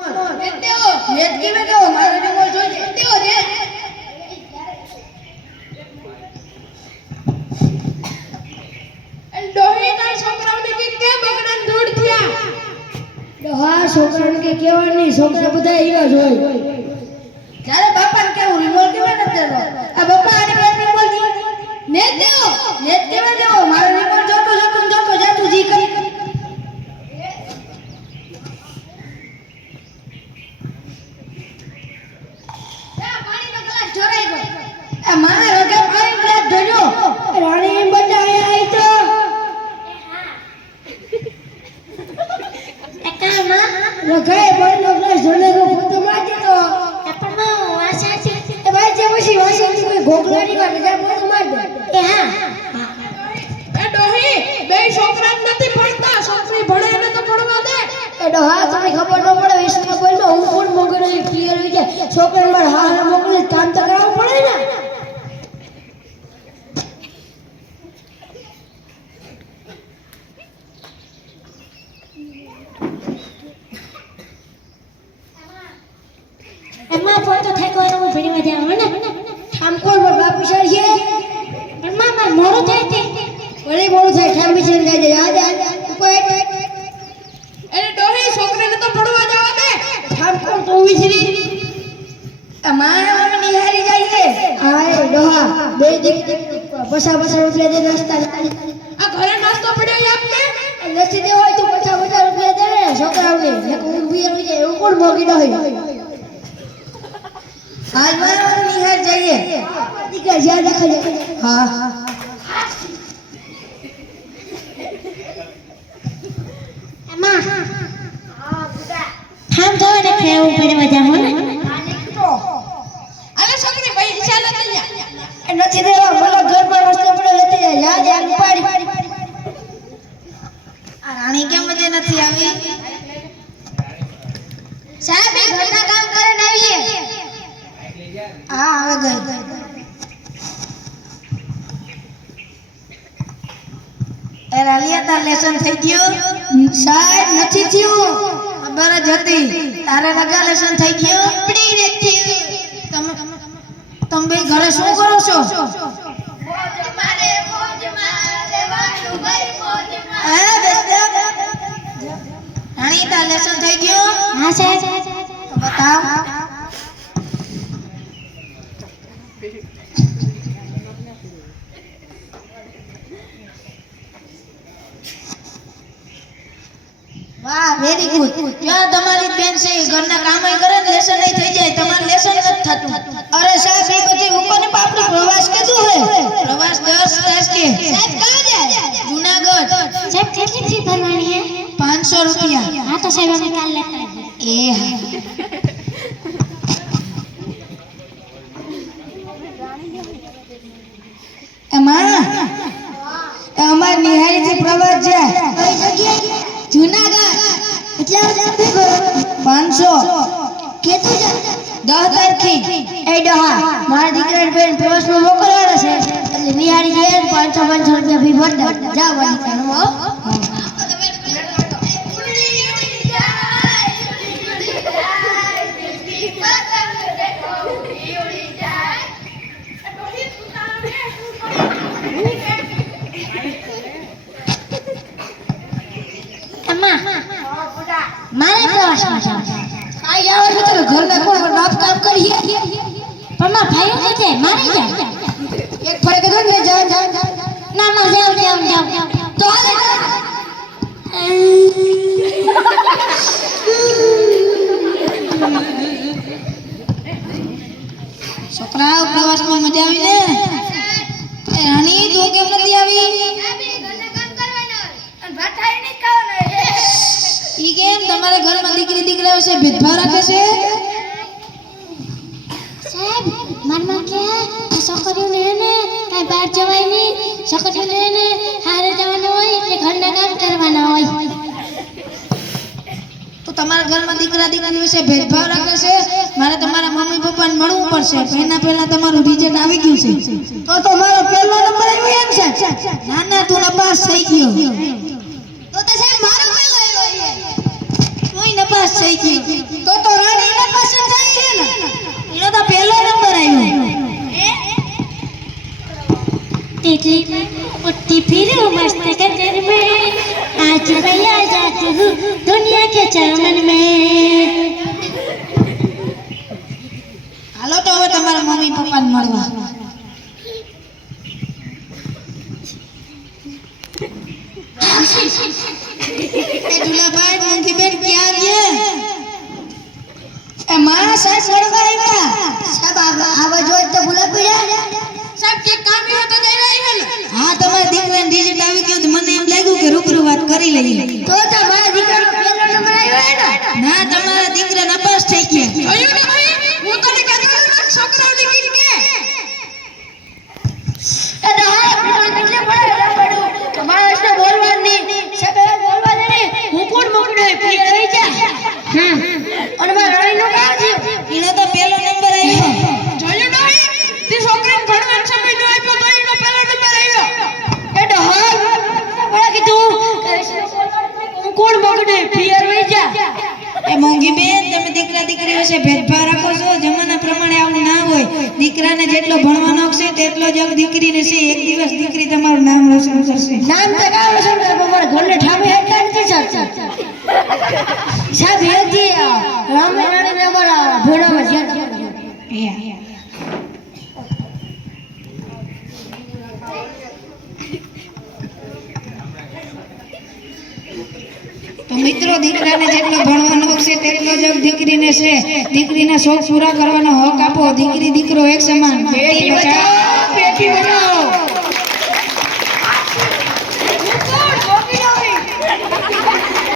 Net કેમે દેવો મારો remote જોઈએ દેવો નેટ ડોહી તાર છોકરાઓને કે બગડન દૂર થયા ડોહા છોકરાને કે કેવાની છોકરા બધા એવા જ હોય જ્યારે બાપાને કેવું રિમોટ કેમે ન દેવો આ બાપા આને કે રિમોટ નેટ કેમે દેવો મારો રિમોટ જોતો જાતું જી કરી મારા રગે પાણી ગ્લાસ ધોજો રાણી બચાય આઈ તો એકામાં રખાય પાણીનો ગ્લાસ ધોને કો ફોટો મારજે તો આપણમાં વાસા છે એ ભાઈ જે પછી વાસી કોઈ ઘોઘલાની વા બીજા ફોટો માર દે એ હા એ ડોહી બે છોકરા નથી ભણતા છોકરી ભણે એને તો ભણવા દે એ ડોહા તમને ખબર ન પડે વિશ્વમાં બોલમાં હું કોણ મોગરો ક્લિયર હોય કે છોકરાને માર હા મોકલે કામ તો કરાવવું પડે ને એમાં ફોટો થાય કોઈ હું ભણી વધ્યા મને આમ કોણ પર બાપુ સર છે પણ માર મોડું થાય તે વળી બહુ થાય ઠામ બિચાર જાય યાદ ઉપર એને ડોહી છોકરીને તો ભણવા જવા દે ઠામ કોણ તો વિચરી મારા મમ્મી નિહારી જાય છે હાય ડોહા બે દીક પછા રૂપિયા દે નાસ્તા આ ઘરે નાસ્તો પડ્યો આપને લસી દે હોય તો પછા રૂપિયા દે ને છોકરાઓને એક ઊંઘી આવી જાય એવું કોણ મોગી ન હોય આજ મારા નિહાર જઈએ દીકરા જ્યાં દેખાય હા એમાં થામ જોવે ને ખેવું ભણી વધ્યા મને અરે છોકરી પૈસા લેતી જા નથી દેવા મને ઘર પર વસ્તુ પડે લેતી જાય યાદ યાદ પાડી આ રાણી કેમ મજે નથી આવી સાહેબ એ ઘરના કામ કરીને આવીએ હા હવે ગઈ એ રાલિયા તાર લેસન થઈ ગયું સાહેબ નથી થયું ખબર જ હતી તારે રગા લેસન થઈ ગયું પડી નથી તમે ઘરે શું કરો છો રાણી તાર લેસન થઈ ગયું હા સાહેબ તો બતાવ વાહ વેરી ગુડ ક્યાં તમારી બેન છે ઘરના કામય કરે ને લેસન નહીં થઈ જાય તમારું લેસન નથી થતું અરે સાહેબ એ પછી ઉપરને પાપડો પ્રવાસ કીધું હે પ્રવાસ 10 તારીખે સાહેબ કहाँ જાય જૂનાગઢ સાહેબ કેટલી ફી ભરવાની હે 500 રૂપિયા હા તો સાહેબ અમે કાલ લેતા આવીએ. એ હા એમાં અમાર નિહારીથી પ્રવાસ જાય કઈ જગ્યાએ જૂનાગઢ એટલા જલ્દી ભરો 500 કેટલું જાય 10 તારીખે એ ડોહા મારા દીકરાને બેન પ્રવાસમાં મોકલવાના છે એટલે નિહાળી જાય 500 રૂપિયા ફી ભરતા જા વાલી ખાનો એમાં મારે પ્રવાસમાં જવું છે. આઈ આવે છે તો ઘરના કોણ નાપ કામ કરીએ પણ મારા ભાઈઓ કે છે મારે જાય એક ફરે કે ને જા ના માં જાવ તો હાલે છોકરાઓ પ્રવાસમાં મજા આવી ને એ રાણી તું કેમ નથી આવી ઈ કેમ તમારા ઘરમાં દીકરી દીકરા વિશે ભેદભાવ રાખે છે સાહેબ મનમાં કે આ છોકરીઓને હે ને કાંઈ બહાર જવાય નહીં છોકરીઓને હે ને હારે જવાનું હોય એટલે ઘરના કામ કરવાના હોય તો તમારા ઘરમાં દીકરા દીકરી વિશે ભેદભાવ રાખે છે મારે તમારા મમ્મી પપ્પાને મળવું પડશે પહેલા તમારું રિઝલ્ટ આવી ગયું છે તો મારો પહેલો નંબર આવ્યો એમ છે ના તું નપાસ થઈ ગયો તો સાહેબ મારો પહેલો આવ્યો કોઈ નપાસ નપાસ થઈ ગયો. તો રાણી એના પાસે થઈ છે ને. એનો તો પહેલો નંબર આવ્યો. तितली उठती फिरूं मस्त गगन में आज मैं आ जाती हूँ दुनिया के चमन में. હાલો તો હવે તમારા મમ્મી પપ્પાને મળવા. એ દુલાભાઈ મોંઘીબેન ક્યાં ગયા? એ મારા સાહેબ મળવા આવ્યા. સાહેબ આવા જોઈ તો ભૂલા પડ્યા. સાહેબ કે કામ રહ્યો તો જઈ રહી હે ને. હા તમારા દીકરાને રિઝલ્ટ આવી ગયું તો મને એમ લાગ્યું કે રૂબરૂ વાત કરી લઈએ. તો મારા દીકરાનો પહેલો નંબર આવ્યો હે ને. ના તમારા દીકરા નપાસ થઈ ગયા. જોયું ને ભાઈ હું તને કહેતો હતો ને છોકરાઓની કીટ કે એ દહાય પેલા નીચે પડે પડ્યું તો માણસને બોલવાની સબે બોલવાની નહીં હું કોણ મોકડે ફી રહી જા અને મારા રાણીનું કામ છે એનો તો પહેલો નંબર આવ્યો. જોયું નહીં તે છોકરાને ભણવાનો સમય જો આપ્યો તો એનો પહેલો નંબર આવ્યો એ દહાય બડા કીધું હું કોણ મોકડે ફી રહી જા. એ મોંઘીબેન તમે દીકરા દીકરી વિશે ભેદભાવ રાખો છો. જમાના પ્રમાણે આવું ના હોય. દીકરાને જેટલો ભણવાનો છે તેટલો જ દીકરીને છે. એક દિવસ દીકરી તમારું નામ રોશન કરશે. નામ તો કાળો છે ને મારા ઘરને ઠામે હેઠા નથી ચાલતા સાહેબ હેજી રામરાણી ને અમારા ભોળામાં જ્યાં તો મિત્રો દીકરાને જેટલો ભણવાનો હક છે તેટલો જ હક દીકરીને છે. દીકરીના શોખ પૂરા કરવાનો હક આપો. દીકરી દીકરો એક સમાન. બેટી બચાવો બેટી બચાવો.